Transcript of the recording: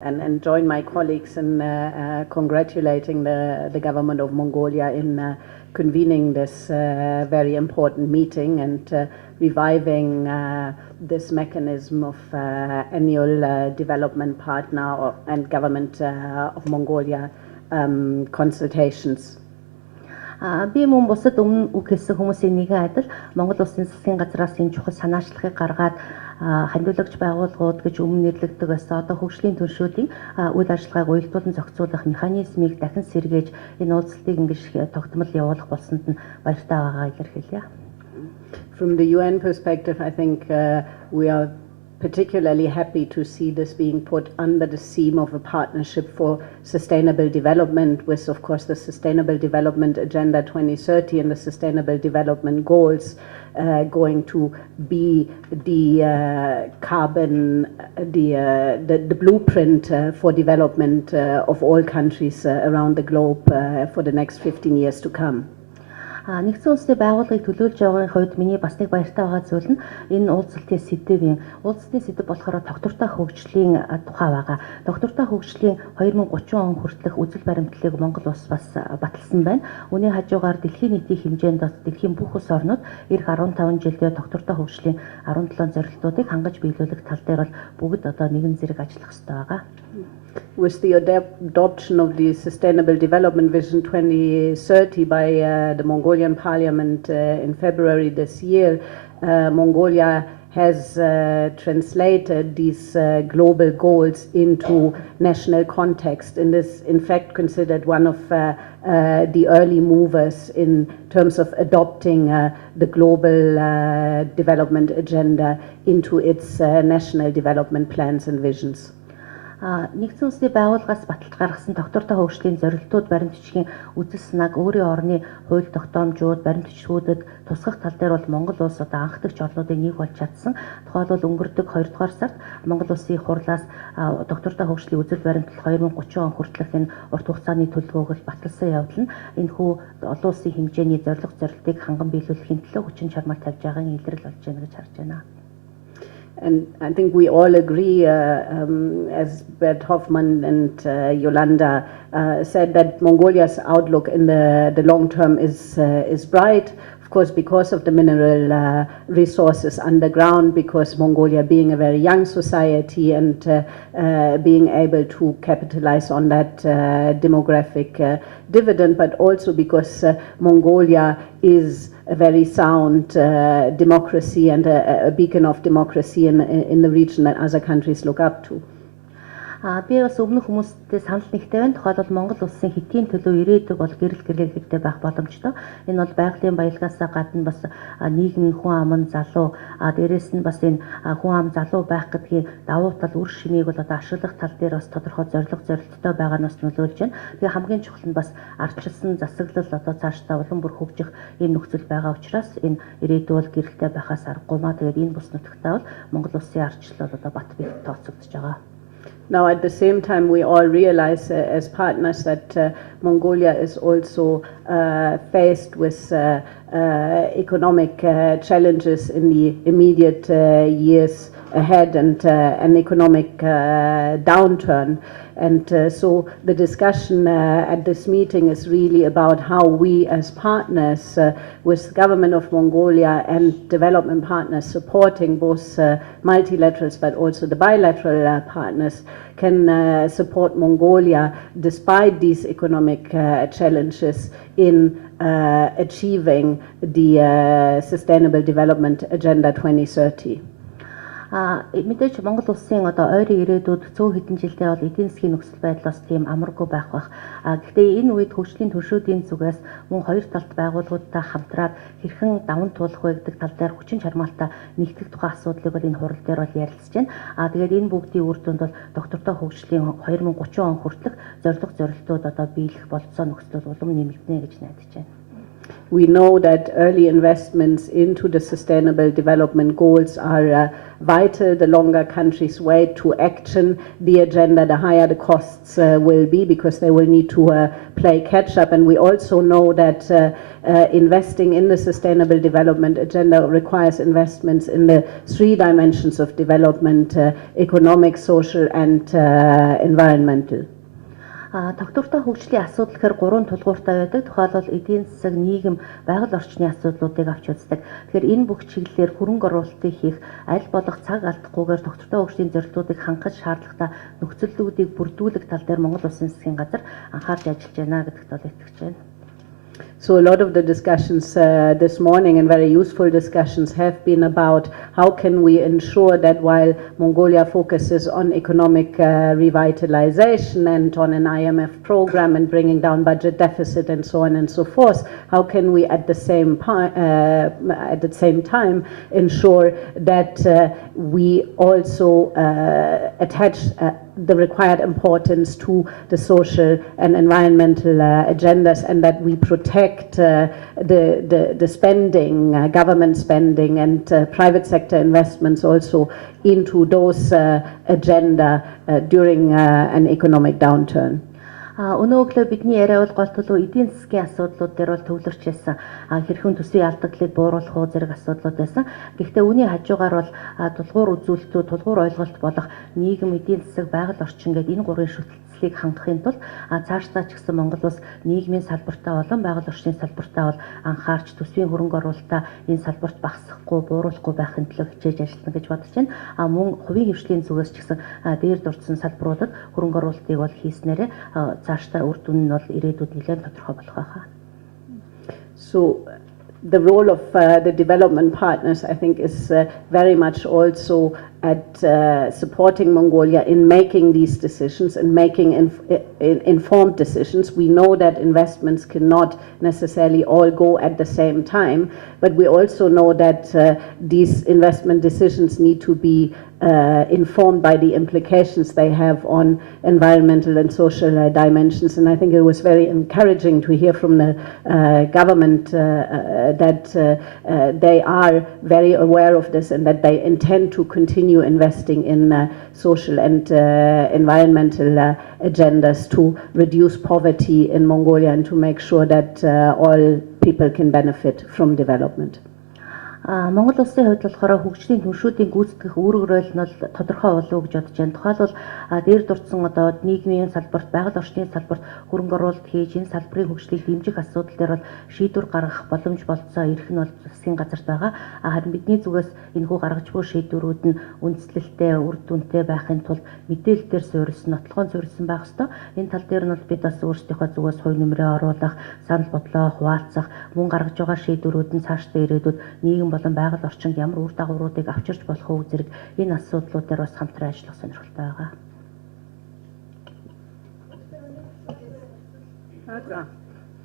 and join my colleagues in congratulating the government of Mongolia in convening this very important meeting and reviving this mechanism of annual development partner and government of Mongolia consultations. Би мөн бусад өмнө үг хэлсэн хүмүүсийн нэгэн адил Монгол Улсын засгийн газраас энэ чухал санаачлагыг гаргаад хандуулагч байгууллагууд гэж өмнө нэрлэгддэг байсан одоо хөгжлийн түншүүдийн үйл ажиллагааг уялдуулан зохицуулах механизмыг дахин сэргээж энэ уулзалтыг ингэж тогтмол явуулах болсонд нь баяртай байгаагаа илэрхийлье. From the UN perspective, I think we are particularly happy to see this being put under the theme of a partnership for sustainable development, with, of course, the Sustainable Development Agenda 2030 and the Sustainable Development Goals going to be the carbon, the blueprint for development of all countries around the globe for the next 15 years to come. Нэгдсэн улсны байгууллагыг төлөөлж байгаагийн хувьд миний бас нэг баяртай байгаа зүйл нь энэ уулзалтын сэдвийн уулзалтын сэдв болохоор доктортой хөгжлийн тухай байгаа. Доктортой хөгжлийн 2030 он хүртэлх үзэл баримтлалыг Монгол улс бас баталсан байна. Үүний хажуугаар дэлхийн нийтийн хэмжээнд дэлхийн бүх улс орнууд эх 15 жилдээ доктортой хөгжлийн 17 зорилтуудыг хангаж биелүүлэх тал дээр бол бүгд одоо нэгэн зэрэг ажиллах ёстой байгаа. With the adoption of the Sustainable Development Vision 2030 by the Mongolian Parliament in February this year, Mongolia has translated these global goals into national context and is in fact considered one of the early movers in terms of adopting the global development agenda into its national development plans and visions. Нэгдсэн улсны байгууллагаас баталж гаргасан доктортой хөгжлийн зорилтууд баримтчгийн үзэл санааг өөрийн орны хууль тогтоомжууд баримтчгүүдэд тусгах тал дээр бол Монгол улс одоо анхдагч орнуудын нэг болж чадсан. Тухайлбал өнгөрдөг 2 дугаар сард Монгол улсын хурлаас доктортой хөгжлийн үзэл баримтлал 2030 он хүртэлх энэ урт хугацааны төлөвлөгөөг баталсан явдал нь энэхүү олон улсын хэмжээний зорилтыг ханган биелүүлэхийн төлөө хүчин чармаар тавьж байгааг илрэл болж байна гэж харж байна. And I think we all agree, as Bert Hoffman and Yolanda said, that Mongolia's outlook in the long term is bright. Of course, because of the mineral resources underground, because Mongolia being a very young society and being able to capitalize on that demographic dividend, but also because Mongolia is a very sound democracy and a beacon of democracy in the region that other countries look up to. Би бас өмнөх хүмүүстэй санал нэгтэй байна. Тухайлбал Монгол улсын хэтийн төлөө ирээдүг бол гэрэл гэрэлтэй байх боломжтой. Энэ бол байгалийн баялагаасаа гадна бас нийгэм хүн ам залуу дээрээс нь бас энэ хүн ам залуу байх гэдгийн давуу тал үр шимийг бол одоо ашиглах тал дээр бас тодорхой зорилттой байгаа нь бас нөлөөлж байна. Тэгээ хамгийн чухал нь бас арчилсан засаглал одоо цаашдаа улам бүр хөгжих ийм нөхцөл байгаа учраас энэ ирээдүй бол гэрэлтэй байхаас аргагүй маа. Тэгээд энэ бус нутагтаа бол Монгол улсын арчлал бол одоо бат бих тооцогдож байгаа. Now, at the same time, we all realize as partners that Mongolia is also faced with economic challenges in the immediate years ahead and an economic downturn. And so the discussion at this meeting is really about how we as partners with the government of Mongolia and development partners supporting both multilaterals but also the bilateral partners can support Mongolia despite these economic challenges in achieving the Sustainable Development Agenda 2030. Мэдээж Монгол улсын одоо ойрын ирээдүйд цөөн хэдэн жилдээ бол эдийн засгийн нөхцөл байдлаас тийм амаргүй байх бах. Гэхдээ энэ үед хөгжлийн түншүүдийн зүгээс мөн хоёр талт байгууллагуудтай хамтраад хэрхэн даван туулах вэ гэдэг тал дээр хүчин чармаалтаа нэгтгэх тухай асуудлыг бол энэ хурал дээр бол ярилцж байна. Тэгээд энэ бүгдийн үр дүнд бол доктортой хөгжлийн 2030 он хүртэлх зорилтууд одоо биелэх болцоо нөхцөл улам нэмэгдэнэ гэж найдаж байна. We know that early investments into the sustainable development goals are vital. The longer countries wait to action the agenda, the higher the costs will be, because they will need to play catch up. And we also know that investing in the sustainable development agenda requires investments in the 3 dimensions of development: economic, social and environmental. Тогтвортой хөгжлийн асуудал гэхээр 3 тулгууртай байдаг. Тухайлбал эдийн засаг, нийгэм, байгаль орчны асуудлуудыг авч үздэг. Тэгэхээр энэ бүх чиглэлээр хөрөнгө оруулалтыг хийх, аль болох цаг алдахгүйгээр тогтвортой хөгжлийн зорилтуудыг хангах шаардлагатай нөхцөлүүдийг бүрдүүлэх тал дээр Монгол Улсын засгийн газар анхаарч ажиллаж байна гэдэгт бол итгэж байна. So a lot of the discussions this morning, and very useful discussions, have been about how can we ensure that while Mongolia focuses on economic revitalization and on an IMF program and bringing down budget deficit and so on and so forth, how can we at the same time ensure that we also attach the required importance to the social and environmental agendas, and that we protect the spending, government spending and private sector investments also into those agenda during an economic downturn. Өнөө өглөө бидний яриа бол гол төлөв эдийн засгийн асуудлууд дээр бол төвлөрч байсан. Хэрхэн төсвийн алдагдлыг бууруулах уу зэрэг асуудлууд байсан. Гэхдээ үүний хажуугаар бол тулгуур үзүүлэлтүүд, тулгуур ойлголт болох нийгэм, эдийн засаг, байгаль орчин гэдэг энэ 3 шүтэлцлийг хангахын тулд цаашдаа ч гэсэн Монгол улс нийгмийн салбартаа болон байгаль орчны салбартаа бол анхаарч төсвийн хөрөнгө оруулалтаа энэ салбарт багасгахгүй, бууруулахгүй байхын төлөө хичээж ажиллана гэж бодож байна. Мөн хувийн хвшлийн зүгээс ч гэсэн дээр дурдсан салбаруудад хөрөнгө оруулалтыг бол хийснээрээ цаашдаа үр дүн нь бол ирээдүйд нэлээд тодорхой болох байхаа. So the role of the development partners, I think, is very much also at supporting Mongolia in making these decisions and making informed decisions. We know that investments cannot necessarily all go at the same time, but we also know that these investment decisions need to be informed by the implications they have on environmental and social dimensions. And I think it was very encouraging to hear from the government that they are very aware of this and that they intend to continue investing in social and environmental agendas to reduce poverty in Mongolia and to make sure that all people can benefit from development. Монгол улсын хувьд болохоор хөгжлийн түншүүдийн гүйцэтгэх үүрэг роль нь тодорхой болов уу гэж бодож байна. Тухайлбал дээр дурдсан одоо нийгмийн салбарт, байгаль орчны салбарт хөрөнгө оруулалт хийж энэ салбарын хөгжлийг дэмжих асуудал дээр бол шийдвэр гаргах боломж болцоо ирэх нь бол засгийн газарт байгаа. Харин бидний зүгээс энэхүү гаргаж буй шийдвэрүүд нь үндэслэлтэй, үр дүнтэй байхын тулд мэдээлэлээр суурилсан, нотлохоон суурилсан байх ёстой. Энэ тал дээр нь бол бид бас өөрсдийнхөө зүгээс хувь нэмрээ оруулах, санал бодлоо хуваалцах, мөн гаргаж байгаа шийдвэрүүд нь цаашдаа ирээдүйд нийгэм болон байгаль орчинд ямар үр дагавруудыг авчирч болох уу зэрэг энэ асуудлууд дээр бас хамтран ажиллах сонирхолтой байгаа.